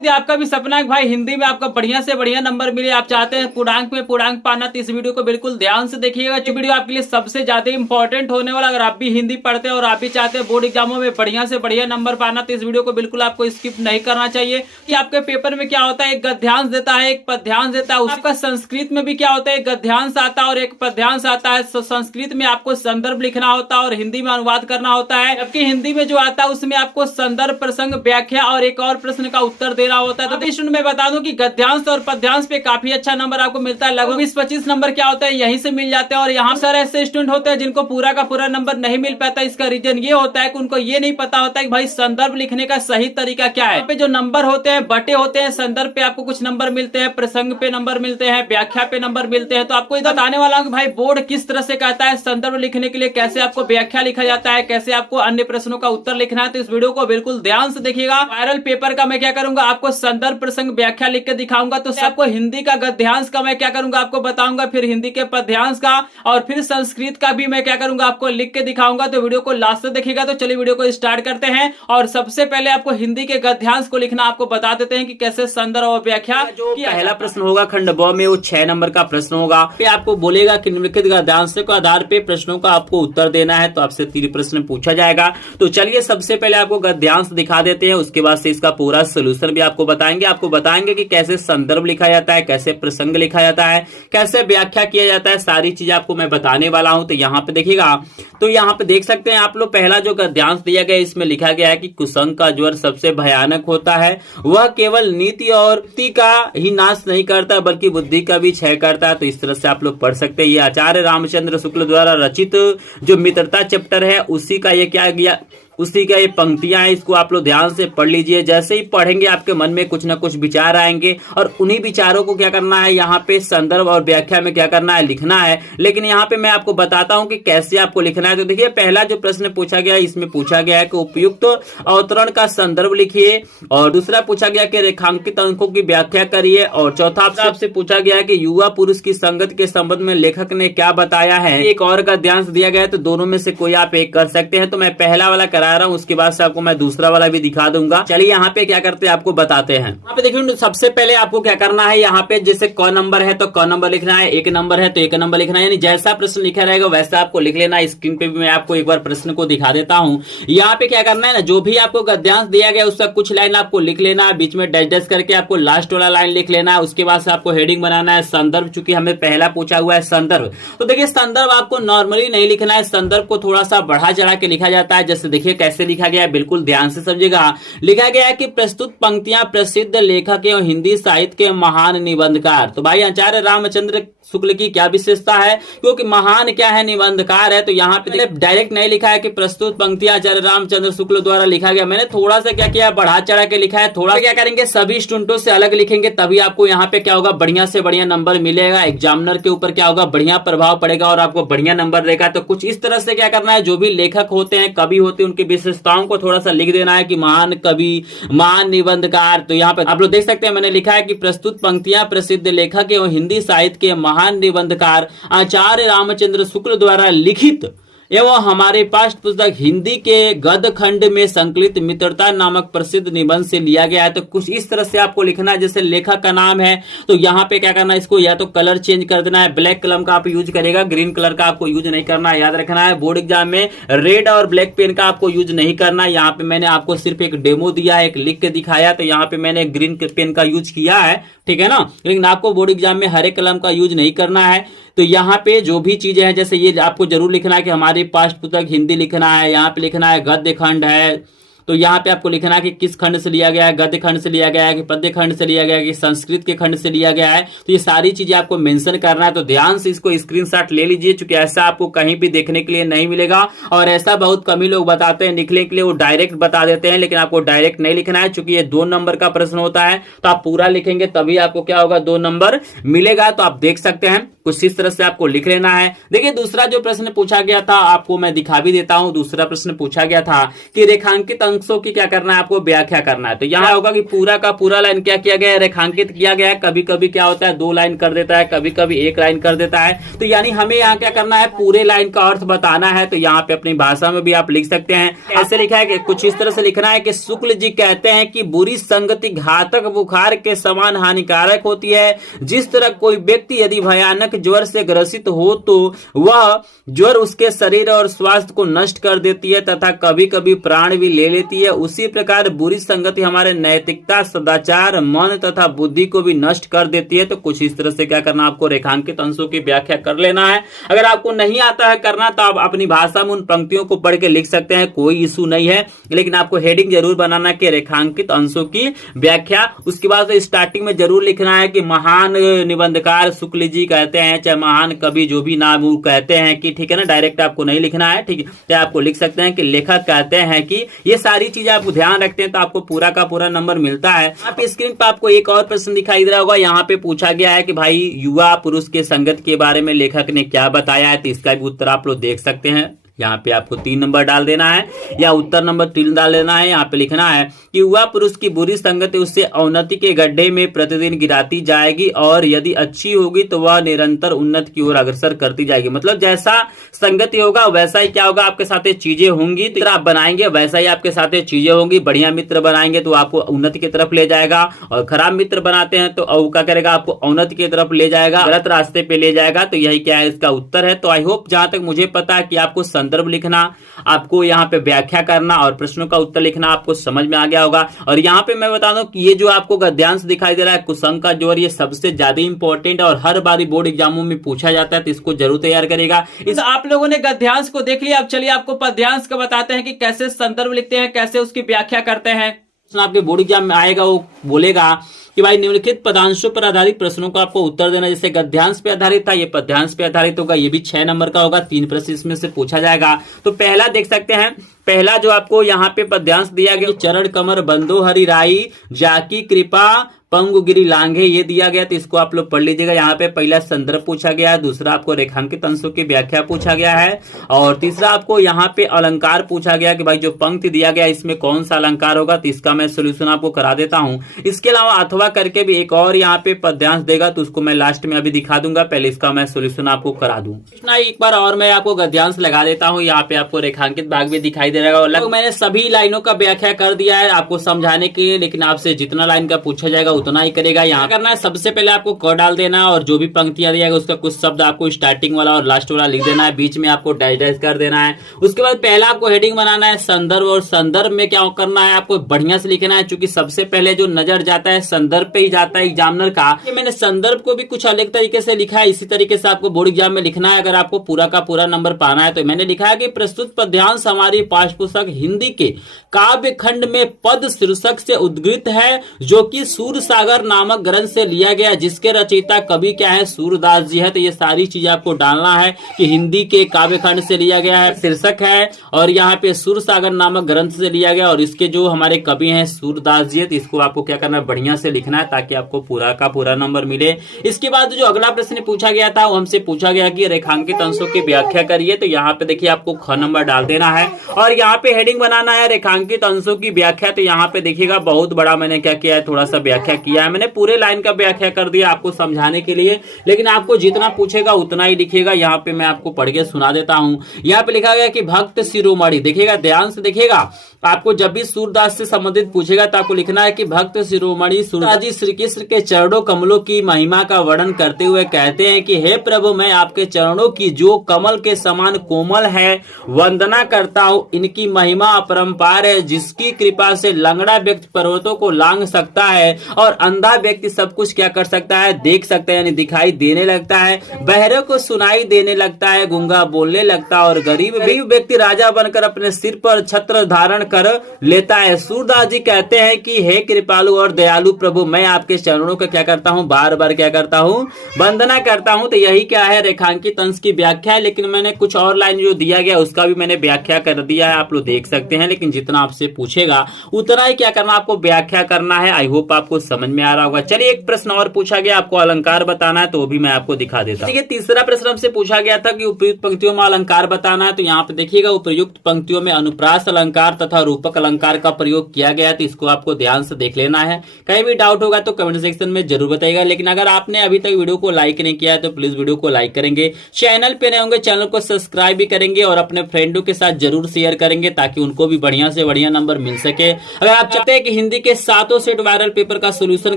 यदि आपका भी सपना है भाई हिंदी में आपका बढ़िया से बढ़िया नंबर मिले, आप चाहते हैं पूर्णांक में पूर्णांक पाना, तो इस वीडियो को बिल्कुल ध्यान से देखिएगा। जो वीडियो आपके लिए सबसे ज्यादा इंपॉर्टेंट होने वाला, अगर आप भी हिंदी पढ़ते हैं और आप भी चाहते हैं बोर्ड एग्जामों में बढ़िया से बढ़िया नंबर पाना, तो इस वीडियो को बिल्कुल आपको स्किप नहीं करना चाहिए। कि आपके पेपर में क्या होता है, एक गद्यांश देता है, एक पद्यांश देता है। आपका संस्कृत में भी क्या होता है, एक गद्यांश आता है और एक पद्यांश आता है। संस्कृत में आपको संदर्भ लिखना होता है और हिंदी में अनुवाद करना होता है, जबकि हिंदी में जो आता है उसमें आपको संदर्भ, प्रसंग, व्याख्या और एक और प्रश्न का उत्तर देना होता है। तो मैं बता दूं कि गद्यांश और पद्यांश पे काफी अच्छा नंबर आपको मिलता है, लगभग 20-25 नंबर क्या होता है यहीं से मिल जाते हैं। और यहाँ सर ऐसे स्टूडेंट होते हैं जिनको पूरा का पूरा नंबर नहीं मिल पाता। इसका रीजन ये होता है कि उनको ये नहीं पता होता है कि भाई संदर्भ लिखने का सही तरीका क्या है। यहाँ पे जो नंबर होते हैं बटे होते हैं, संदर्भ पे आपको कुछ नंबर मिलते हैं, प्रसंग पे नंबर मिलते हैं, व्याख्या पे नंबर मिलते हैं। तो आपको ये बताने वाला हूँ कि भाई बोर्ड किस तरह से कहता है संदर्भ लिखने के लिए, कैसे आपको व्याख्या लिखा जाता है, कैसे आपको अन्य प्रश्नों का उत्तर लिखना है। तो इस वीडियो को बिल्कुल ध्यान से देखिएगा। वायरल पेपर का मैं क्या करूंगा, आपको संदर्भ, प्रसंग, व्याख्या लिख के दिखाऊंगा। तो सबको हिंदी का गद्यांश का मैं क्या करूंगा आपको बताऊंगा, फिर हिंदी के पद्यांश का, और फिर संस्कृत का भी मैं क्या करूंगा आपको लिख के दिखाऊंगा। तो वीडियो को लास्ट तक देखिएगा। तो चलिए वीडियो को स्टार्ट करते हैं। और सबसे पहले आपको हिंदी के गद्यांश को लिखना आपको बता देते हैं कि कैसे संदर्भ और व्याख्या। जो पहला प्रश्न होगा खंड ब में, वो 6 नंबर का प्रश्न होगा। पे आपको बोलेगा कि निम्नलिखित गद्यांश के आधार पे प्रश्नों का आपको उत्तर देना है। तो आपसे 3 प्रश्न पूछा जाएगा। तो चलिए सबसे पहले आपको गद्यांश दिखा देते हैं, उसके बाद से इसका पूरा सोल्यूशन भी आपको बताएंगे कि कैसे संदर्भ लिखा जाता है, कैसे प्रसंग लिखा जाता है, कैसे व्याख्या किया जाता है। सारी चीजें आपको मैं बताने वाला हूं। तो यहाँ पे देखिएगा, तो यहाँ पे देख सकते हैं आप लोग, पहला जो गद्यांश दिया गया इसमें लिखा गया है कि कुसंग का ज्वर सबसे भयानक होता है। वह केवल नीति और युक्ति का ही नाश नहीं करता बल्कि बुद्धि का भी क्षय करता है। तो इस तरह से आप लोग पढ़ सकते हैं। ये आचार्य रामचंद्र शुक्ल द्वारा रचित जो मित्रता चैप्टर है उसी का ये क्या गया, उसी का ये पंक्तियां हैं। इसको आप लोग ध्यान से पढ़ लीजिए। जैसे ही पढ़ेंगे आपके मन में कुछ ना कुछ विचार आएंगे और उन्हीं विचारों को क्या करना है, यहाँ पे संदर्भ और व्याख्या में क्या करना है, लिखना है। लेकिन यहाँ पे मैं आपको बताता हूँ कि कैसे आपको लिखना है। तो देखिए पहला जो प्रश्न पूछा गया, इसमें पूछा गया है कि उपयुक्त अवतरण का संदर्भ लिखिए, और दूसरा पूछा गया कि रेखांकित अंकों की व्याख्या करिए, और चौथा आपसे पूछा गया है कि युवा पुरुष की संगत के संबंध में लेखक ने क्या बताया है। एक और गद्यांश दिया गया है, तो दोनों में से कोई आप एक कर सकते हैं। तो मैं पहला वाला करा रहा हूं, उसके बाद से आपको मैं दूसरा वाला भी दिखा दूंगा। चलिए यहाँ पे क्या करते हैं आपको बताते हैं। यहाँ पे देखिए सबसे पहले आपको क्या करना है, यहाँ पे जैसे क नंबर है तो क नंबर लिखना है, 1 नंबर है तो 1 नंबर लिखना है। यानी जैसा प्रश्न लिखा रहेगा वैसा आपको लिख लेना है। स्क्रीन पे भी मैं आपको एक बार प्रश्न को दिखा देता हूँ। यहाँ पे क्या करना है ना, जो भी आपको गद्यांश दिया गया उसका कुछ लाइन आपको लिख लेना है, बीच में डैश डैश करके आपको लास्ट वाला लाइन लिख लेना है। उसके बाद से आपको हेडिंग बनाना है संदर्भ, चूंकि हमें पहला पूछा हुआ है संदर्भ। तो देखिए संदर्भ आपको नॉर्मली नहीं लिखना है, संदर्भ को थोड़ा सा बढ़ा चढ़ा के लिखा जाता है। जैसे देखिए कैसे लिखा गया है, बिल्कुल ध्यान से समझिएगा। लिखा गया है कि प्रस्तुत पंक्तियां प्रसिद्ध लेखक एवं हिंदी साहित्य के महान निबंधकार। तो भाई आचार्य रामचंद्र शुक्ल की क्या विशेषता है, क्योंकि महान क्या है, निबंधकार है। तो यहाँ पे डायरेक्ट नहीं लिखा है कि प्रस्तुत पंक्तियां आचार्य रामचंद्र शुक्ल द्वारा लिखा गया। मैंने थोड़ा सा क्या किया, बढ़ा चढ़ा के लिखा है। थोड़ा क्या करेंगे, सभी स्टूडेंटों से अलग लिखेंगे, तभी आपको यहाँ पे क्या होगा, बढ़िया से बढ़िया नंबर मिलेगा। एग्जामिनर के ऊपर क्या होगा, बढ़िया प्रभाव पड़ेगा और आपको बढ़िया नंबर देगा। तो कुछ इस तरह से क्या करना है, जो भी लेखक होते हैं, कवि होते हैं, उनकी विशेषताओं को थोड़ा सा लिख देना है कि महान कवि, महान निबंधकार। तो यहाँ पे आप लोग देख सकते हैं मैंने लिखा है कि प्रस्तुत पंक्तियां प्रसिद्ध लेखक एवं हिंदी साहित्य के महान निबंधकार आचार्य रामचंद्र शुक्ल द्वारा लिखित एवं हमारे पास पुस्तक हिंदी के गद खंड में संकलित मित्रता नामक प्रसिद्ध निबंध से लिया गया है। तो कुछ इस तरह से आपको लिखना है। जैसे लेखक का नाम है तो यहाँ पे क्या करना है, इसको या तो कलर चेंज कर देना है, ब्लैक कलर का आप यूज करेगा, ग्रीन कलर का आपको यूज नहीं करना है, याद रखना है। बोर्ड एग्जाम में रेड और ब्लैक पेन का आपको यूज नहीं करना है। यहाँ पे मैंने आपको सिर्फ एक डेमो दिया है, एक लिख के दिखाया, तो यहाँ पे मैंने ग्रीन पेन का यूज किया है, ठीक है ना। लेकिन आपको बोर्ड एग्जाम में हरे कलम का यूज नहीं करना है। तो यहाँ पे जो भी चीजें हैं, जैसे ये आपको जरूर लिखना है कि हमारी पाठ्य पुस्तक हिंदी लिखना है, यहाँ पे लिखना है गद्य खंड है। तो यहाँ पे आपको लिखना है कि किस खंड से लिया गया है, गद्य खंड से लिया गया है कि पद्य खंड से लिया गया है कि संस्कृत के खंड से लिया गया है। तो ये सारी चीजें आपको मेंशन करना है। तो ध्यान से इसको स्क्रीनशॉट ले लीजिए, क्योंकि ऐसा आपको कहीं भी देखने के लिए नहीं मिलेगा। और ऐसा बहुत कम ही लोग बताते हैं लिखने के लिए, वो डायरेक्ट बता देते हैं, लेकिन आपको डायरेक्ट नहीं लिखना है। चूंकि ये 2 नंबर का प्रश्न होता है, तो आप पूरा लिखेंगे तभी आपको क्या होगा, 2 नंबर मिलेगा। तो आप देख सकते हैं कुछ इस तरह से आपको लिख लेना है। देखिए दूसरा जो प्रश्न पूछा गया था आपको मैं दिखा भी देता हूं। दूसरा प्रश्न पूछा गया था कि रेखांकित अंशों की क्या करना है, आपको व्याख्या करना है। तो यहाँ होगा कि पूरा का पूरा लाइन क्या किया गया है, रेखांकित किया गया है। कभी कभी क्या होता है 2 लाइन कर देता है, कभी कभी 1 लाइन कर देता है। तो यानी हमें यहाँ क्या करना है, पूरे लाइन का अर्थ बताना है। तो यहाँ पे अपनी भाषा में भी आप लिख सकते हैं। ऐसे लिखा है कि कुछ इस तरह से लिखना है कि शुक्ल जी कहते हैं कि बुरी संगति घातक बुखार के समान हानिकारक होती है। जिस तरह कोई व्यक्ति यदि भयानक ज्वर से ग्रसित हो तो वह ज्वर उसके शरीर और स्वास्थ्य को नष्ट कर देती है तथा कभी कभी प्राण भी ले लेती है, उसी प्रकार बुरी संगति हमारे नैतिकता, सदाचार, मन तथा बुद्धि को भी नष्ट कर देती है। तो कुछ इस तरह से क्या करना, आपको रेखांकित अंशों की व्याख्या कर लेना है। अगर आपको नहीं आता है करना तो आप अपनी भाषा में उन पंक्तियों को पढ़ के लिख सकते हैं, कोई इशू नहीं है। लेकिन आपको हेडिंग जरूर बनाना कि रेखांकित अंशों की व्याख्या। उसके बाद स्टार्टिंग में जरूर लिखना है कि महान निबंधकार शुक्ल जी कहते हैं, चाहे महान कवि जो भी नाम वो कहते हैं कि, ठीक है ना, डायरेक्ट आपको नहीं लिखना है, ठीक है। तो आपको लिख सकते हैं कि लेखक कहते हैं कि, ये सारी चीजें आप ध्यान रखते हैं तो आपको पूरा का पूरा नंबर मिलता है। यहाँ पे स्क्रीन पे आपको एक और प्रश्न दिखाई दे रहा होगा। यहाँ पे पूछा गया है कि भाई युवा पुरुष के संगत के बारे में लेखक ने क्या बताया है। तो इसका भी उत्तर आप लोग देख सकते हैं। यहाँ पे आपको 3 नंबर डाल देना है या उत्तर नंबर 3 डाल देना है। यहाँ पे लिखना है कि युवा पुरुष की बुरी संगति उससे अवनति के गड्ढे में प्रतिदिन गिराती जाएगी और यदि अच्छी होगी तो वह निरंतर उन्नति की ओर अग्रसर करती जाएगी। मतलब जैसा संगति होगा वैसा ही क्या होगा, आपके साथ चीजें होंगी तो आप बनाएंगे, वैसा ही आपके साथ चीजें होंगी। बढ़िया मित्र बनाएंगे तो आपको उन्नति की तरफ ले जाएगा, और खराब मित्र बनाते हैं तो क्या करेगा, आपको अवनति की तरफ ले जाएगा, गलत रास्ते पे ले जाएगा। तो यही क्या है, इसका उत्तर है। तो आई होप जहां तक मुझे पता है कि आपको संदर्भ लिखना, आपको यहाँ पे व्याख्या करना और प्रश्नों का उत्तर लिखना आपको समझ में आ गया होगा। और यहाँ पे मैं बता दूं कि ये जो आपको गद्यांश दिखाई दे रहा है कुसंग का जोर, ये सबसे ज्यादा इंपॉर्टेंट और हर बारी बोर्ड एग्जामों में पूछा जाता है, तो इसको जरूर तैयार करेगा। इस आप लोगों ने गद्यांश को देख लिया, अब चलिए आपको पद्यांश का बताते हैं कि कैसे संदर्भ लिखते हैं, कैसे उसकी व्याख्या करते हैं। आपके बोर्ड एग्जाम में आएगा, वो बोलेगा कि भाई निम्नलिखित पदांशों पर आधारित प्रश्नों का आपको उत्तर देना। जैसे गद्यांश पे आधारित था, ये पद्यांश पे आधारित होगा, ये भी 6 नंबर का होगा। 3 प्रश्न इसमें से पूछा जाएगा। तो पहला देख सकते हैं, पहला जो आपको यहाँ पे पद्यांश दिया गया, चरण कमर बंदो हरि राई जाकी कृपा पंगु गिरी लांघे, ये दिया गया। तो इसको आप लोग पढ़ लीजिएगा। यहाँ पे पहला संदर्भ पूछा गया है, दूसरा आपको रेखांकित अंशों की व्याख्या पूछा गया है, और तीसरा आपको यहाँ पे अलंकार पूछा गया कि भाई जो पंक्ति दिया गया इसमें कौन सा अलंकार होगा। तो इसका मैं सोल्यूशन आपको करा देता हूँ। इसके अलावा अथवा करके भी एक और यहाँ पे पद्यांश देगा, तो उसको मैं लास्ट में अभी दिखा दूंगा। पहले इसका मैं सोल्यूशन आपको करा दूं। एक बार और मैं आपको गद्यांश लगा देता हूँ। यहाँ पे आपको रेखांकित भाग भी दिखाई दे रहा है। मैंने सभी लाइनों का व्याख्या कर दिया है आपको समझाने के लिए, लेकिन आपसे जितना लाइन का पूछा जाएगा उतना ही करेगा। यहाँ करना है, सबसे पहले आपको क डाल देना और जो भी पंक्तियां दिया गया उसका कुछ शब्द आपको स्टार्टिंग वाला और लास्ट वाला लिख देना है, बीच में आपको डैश डैश कर देना है। उसके बाद पहला आपको हेडिंग बनाना है संदर्भ, और संदर्भ में क्या करना है, आपको बढ़िया से लिखना है, क्योंकि सबसे पहले जो नजर जाता है संदर्भ पे ही जाता है एग्जामिनर का। मैंने संदर्भ को भी कुछ अलग तरीके से लिखा है, इसी तरीके से आपको बोर्ड एग्जाम में लिखना है अगर आपको पूरा का पूरा नंबर पाना है। तो मैंने लिखा है कि प्रस्तुत पद्यांश हमारी पाठ्य पुस्तक हिंदी के काव्य खंड में पद शीर्षक से उद्गृत है, जो कि सूरसागर नामक ग्रंथ से लिया गया, जिसके रचयिता कवि क्या है, सूरदास जी है। तो ये सारी चीजें आपको डालना है कि हिंदी के काव्य खंड से लिया गया है, शीर्षक है, और यहाँ पे सूरसागर नामक ग्रंथ से लिया गया, और इसके जो हमारे कवि हैं सूरदास जी है। तो इसको आपको क्या करना है, बढ़िया से लिखना है, ताकि आपको पूरा का पूरा नंबर मिले। इसके बाद जो अगला प्रश्न पूछा गया था, वो हमसे पूछा गया कि रेखांकित अंशों की व्याख्या करिए। तो यहाँ पे देखिए आपको ख नंबर डाल देना है, और यहाँ पे हेडिंग बनाना है रेखांकित अंशों की व्याख्या। तो यहाँ पे देखिएगा बहुत बड़ा मैंने क्या किया है, थोड़ा सा व्याख्या किया है। मैंने पूरे लाइन का व्याख्या कर दिया आपको समझाने के लिए, लेकिन आपको जितना पूछेगा उतना ही लिखिएगा। यहाँ पे मैं आपको पढ़ के सुना देता हूँ। यहाँ पे लिखा गया कि भक्त शिरोमणि, देखिएगा ध्यान से देखिएगा, आपको जब भी सूरदास से संबंधित पूछेगा तो आपको लिखना है कि भक्त शिरोमणि सूरदास जी श्री कृष्ण के चरणों कमलों की महिमा का वर्णन करते हुए कहते हैं कि हे प्रभु, मैं आपके चरणों की जो कमल के समान कोमल है वंदना करता हूँ। इनकी महिमा अपरंपार है, जिसकी कृपा से लंगड़ा व्यक्ति पर्वतों को लांघ सकता है और अंधा व्यक्ति सब कुछ क्या कर सकता है, देख सकता है, यानी दिखाई देने लगता है। बहरे को सुनाई देने लगता है, गूंगा बोलने लगता है, और गरीब व्यक्ति राजा बनकर अपने सिर पर छत्र धारण कर लेता है। सूरदास जी कहते हैं कि हे कृपालु और दयालु प्रभु, मैं आपके चरणों का क्या करता हूँ, बार बार क्या करता हूँ, वंदना करता हूँ। तो यही क्या है, रेखांकित अंश की व्याख्या है। लेकिन मैंने कुछ और लाइन जो दिया गया उसका भी मैंने व्याख्या कर दिया है, आप लोग देख सकते हैं। लेकिन जितना आपसे पूछेगा उतना ही क्या करना, आपको व्याख्या करना है। आई होप आपको समझ समझ में आ रहा होगा। चलिए एक प्रश्न और पूछा गया, आपको अलंकार बताना है, तो वो भी मैं आपको दिखा देता हूँ। देखिए तीसरा प्रश्न हमसे पूछा गया था कि उपयुक्त पंक्तियों में अलंकार बताना है, तो यहाँ पे देखिएगा उपयुक्त पंक्तियों में अनुप्रास अलंकार तथा रूपक अलंकार का प्रयोग किया गया, तो इसको आपको ध्यान से देख लेना है। कहीं भी डाउट होगा तो कमेंट सेक्शन में जरूर बताइएगा। लेकिन अगर आपने अभी तक वीडियो को लाइक नहीं किया है तो प्लीज वीडियो को लाइक करेंगे, चैनल पे नए होंगे चैनल को सब्सक्राइब भी करेंगे और अपने फ्रेंडों के साथ जरूर शेयर करेंगे ताकि उनको भी बढ़िया से बढ़िया नंबर मिल सके। अगर आप चाहते हैं कि हिंदी के 7 सेट वायरल पेपर का सोल्यूशन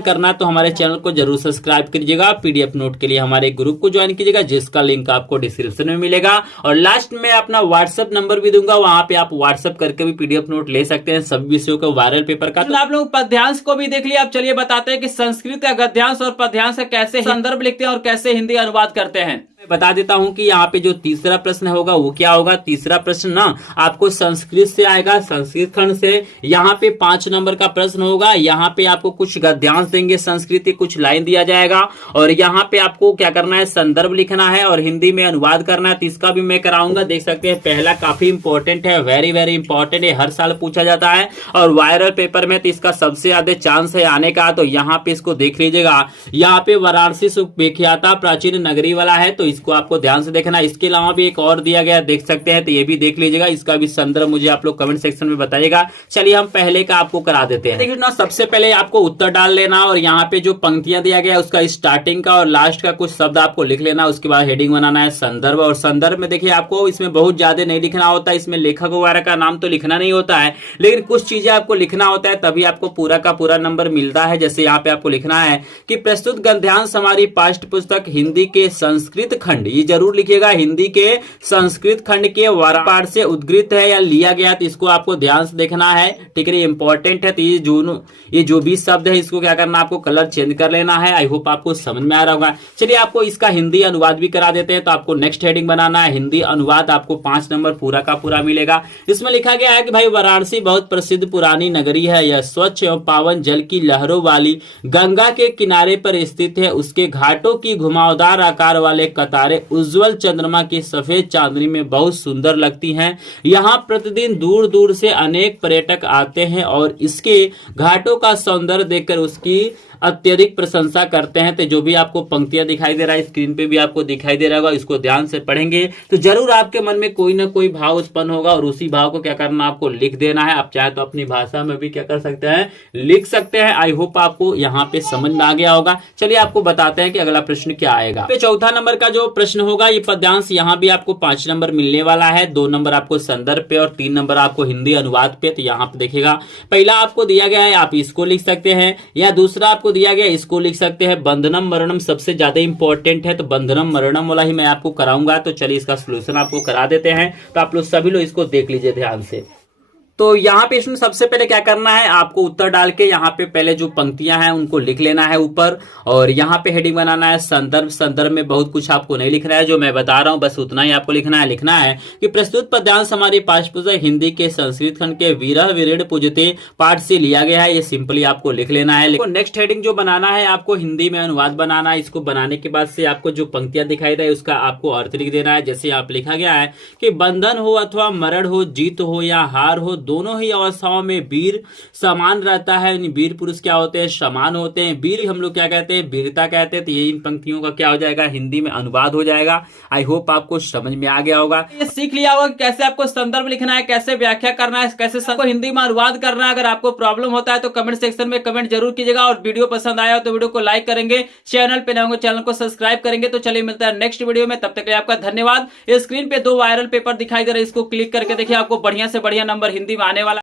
करना है तो हमारे चैनल को जरूर सब्सक्राइब कीजिएगा। पीडीएफ नोट के लिए हमारे ग्रुप को ज्वाइन कीजिएगा जिसका लिंक आपको डिस्क्रिप्शन में मिलेगा और लास्ट में अपना व्हाट्सएप नंबर भी दूंगा, वहां पे आप व्हाट्सएप करके भी पीडीएफ नोट ले सकते हैं सभी विषयों के वायरल पेपर का। तो आप लोग पद्यांश को भी देख लिया। अब चलिए बताते हैं कि संस्कृत का गद्यांश और पद्यांश का कैसे संदर्भ लिखते हैं और कैसे हिंदी अनुवाद करते हैं। बता देता हूं कि यहाँ पे जो तीसरा प्रश्न होगा वो क्या होगा। तीसरा प्रश्न ना आपको संस्कृत से आएगा, संस्कृत खंड से। यहाँ पे 5 नंबर का प्रश्न होगा। यहाँ पे आपको कुछ गद्यांश देंगे, संस्कृत के कुछ लाइन दिया जाएगा और यहाँ पे आपको क्या करना है, संदर्भ लिखना है और हिंदी में अनुवाद करना है। तो इसका भी मैं कराऊंगा। देख सकते हैं पहला काफी इंपॉर्टेंट है, वेरी वेरी इंपॉर्टेंट है, हर साल पूछा जाता है और वायरल पेपर में तो इसका सबसे ज्यादा चांस है आने का। तो यहाँ पे इसको देख लीजिएगा। यहाँ पे वाराणसी सुविख्याता प्राचीन नगरी वाला है, तो इसको आपको ध्यान से देखना। इसके अलावा भी एक और दिया गया देख सकते हैं, तो ये भी देख लीजिएगा। इसका भी संदर्भ मुझे आप लोग कमेंट सेक्शन में बताइएगा। चलिए हम पहले का आपको करा देते हैं। देखिए ना, सबसे पहले आपको उत्तर डाल लेना और यहाँ पे जो पंक्तियां दिया गया उसका स्टार्टिंग का और लास्ट का कुछ शब्द आपको लिख लेना। उसके बाद हेडिंग बनाना है संदर्भ। और संदर्भ में देखिए आपको इसमें बहुत ज्यादा नहीं लिखना होता, इसमें लेखक वगैरह का नाम तो लिखना नहीं होता है, लेकिन कुछ चीजें आपको लिखना होता है तभी आपको पूरा का पूरा नंबर मिलता है। जैसे यहाँ पे आपको लिखना है कि प्रस्तुत गद्यांश हमारी पाठ्य पुस्तक हिंदी के संस्कृत खंड, ये जरूर लिखिएगा, हिंदी के संस्कृत खंड के वाराणसी पाठ से उद्गृत है या लिया गया। तो इसको आपको ध्यान से देखना है, ठीक है, इंपॉर्टेंट है। तो ये जो भी शब्द है इसको क्या करना, आपको कलर चेंज कर लेना है। आई होप आपको समझ में आ रहा होगा। चलिए आपको इसका हिंदी अनुवाद भी करा देते हैं। तो आपको नेक्स्ट हेडिंग बनाना है हिंदी अनुवाद, आपको 5 नंबर पूरा का पूरा मिलेगा। इसमें लिखा गया है कि भाई वाराणसी बहुत प्रसिद्ध पुरानी नगरी है, यह स्वच्छ एवं पावन जल की लहरों वाली गंगा के किनारे पर स्थित है। उसके घाटों की घुमावदार आकार वाले कतारें उज्जवल चंद्रमा की सफेद चांदनी में बहुत सुंदर लगती हैं। यहाँ प्रतिदिन दूर दूर से अनेक पर्यटक आते हैं और इसके घाटों का सौंदर्य देखकर उसकी अत्यधिक प्रशंसा करते हैं। तो जो भी आपको पंक्तियां दिखाई दे रहा है स्क्रीन पे भी आपको दिखाई दे रहा होगा, इसको ध्यान से पढ़ेंगे तो जरूर आपके मन में कोई ना कोई भाव उत्पन्न होगा और उसी भाव को क्या करना, आपको लिख देना है। आप चाहे तो अपनी भाषा में भी क्या कर सकते हैं, लिख सकते हैं। आई होप आपको यहाँ पे समझ में आ गया होगा। चलिए आपको बताते हैं कि अगला प्रश्न क्या आएगा। तो चौथा नंबर का जो प्रश्न होगा ये पद्यांश, यहाँ भी आपको 5 नंबर मिलने वाला है। 2 नंबर आपको संदर्भ पे और 3 नंबर आपको हिंदी अनुवाद पे। तो यहाँ पे देखिएगा पहला आपको दिया गया है, आप इसको लिख सकते हैं, या दूसरा आपको दिया गया इसको लिख सकते हैं। बंधनम मरणम सबसे ज्यादा इंपॉर्टेंट है, तो बंधनम मरणम वाला ही मैं आपको कराऊंगा। तो चलिए इसका सॉल्यूशन आपको करा देते हैं। तो आप लोग सभी लोग इसको देख लीजिए ध्यान से। तो यहाँ पे इसमें सबसे पहले क्या करना है, आपको उत्तर डाल के यहाँ पे पहले जो पंक्तियां हैं उनको लिख लेना है ऊपर और यहाँ पे हेडिंग बनाना है संदर्भ। संदर्भ में बहुत कुछ आपको नहीं लिखना है, जो मैं बता रहा हूँ बस उतना ही आपको लिखना है। लिखना है कि प्रस्तुत पद्यांश हमारी पाठ्य पुस्तक हिंदी के संस्कृत खंड के विरह विऋण पूजते पाठ से लिया गया है। ये सिंपली आपको लिख लेना है। नेक्स्ट हेडिंग जो बनाना है आपको हिंदी में अनुवाद बनाना है। इसको बनाने के बाद से आपको जो पंक्तियां दिखाई दे उसका आपको अर्थ लिख देना है। जैसे आप लिखा गया है कि बंधन हो अथवा मरण हो, जीत हो या हार हो, दोनों ही अवस्थाओं में वीर समान रहता है। वीर पुरुष क्या होते हैं, समान होते हैं। वीर हम लोग क्या कहते हैं, वीरता कहते हैं। तो ये इन पंक्तियों का क्या हो जाएगा, हिंदी में अनुवाद हो जाएगा। आई होप आपको समझ में आ गया होगा। ये सीख लिया होगा कैसे आपको संदर्भ लिखना है, कैसे व्याख्या करना है, कैसे सबको हिंदी में अनुवाद करना है। अगर आपको प्रॉब्लम होता है तो कमेंट सेक्शन में कमेंट जरूर कीजिएगा और वीडियो पसंद आया हो तो वीडियो को लाइक करेंगे, चैनल पे नए होंगे चैनल को सब्सक्राइब करेंगे। तो चलिए मिलता है नेक्स्ट वीडियो में, तब तक के लिए आपका धन्यवाद। स्क्रीन पे 2 वायरल पेपर दिखाई दे रहे हैं, इसको क्लिक करके देखिए आपको बढ़िया से बढ़िया नंबर हिंदी में आने वाला।